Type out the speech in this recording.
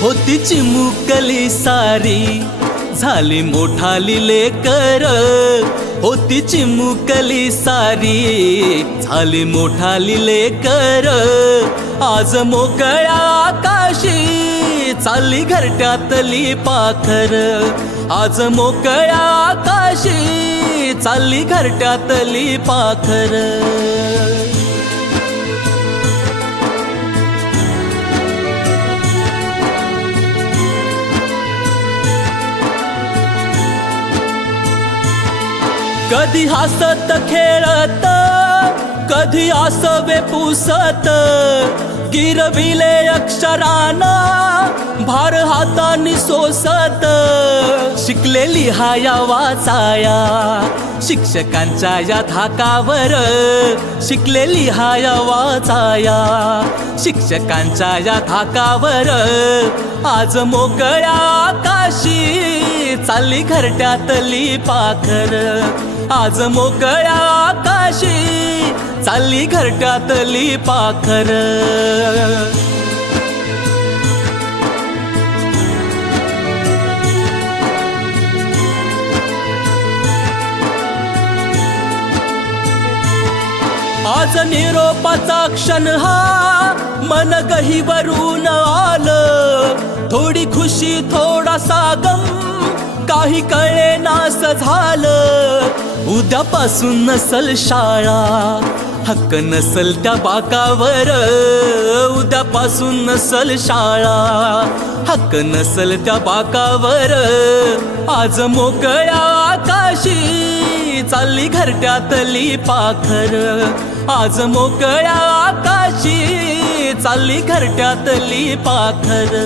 होती चिमुकली सारी झाली मोठाली लेकर, होती चिमुकली सारी झाली मोठाली लेकर, आज मोकळ्या आकाशी चालली घरट्यातली पाखर, आज मोकळ्या आकाशी चालली घरट्यातली पाखर. कधी हसत खेळत, कधी आसवे पुसत, गिरविले अक्षराना भार हातानी सोसत, शिकले लिहाया वाचाया शिक्षकांच्या या धाकावर, शिकले लिहाया वाचाया शिक्षकांच्या या धाकावर, आज मोकळ्या आकाशी चालली घरट्यातली पाखर, आज मोकळ्या आकाशी चालली घरट्यातली पाखर. आज निरोपाचा क्षण हा मन गहिवरून आलं, थोडी खुशी थोडासा गम काही कळे नास झालं, उद्यापासून नसल शाळा हक्क नसल त्या बाकावर, उद्यापासून नसल शाळा हक्क नसल त्या बाकावर, आज मोकळ्या आकाशी चालली घरट्यातली पाखर, आज मोकळ्या आकाशी चालली घरट्यातली पाखर.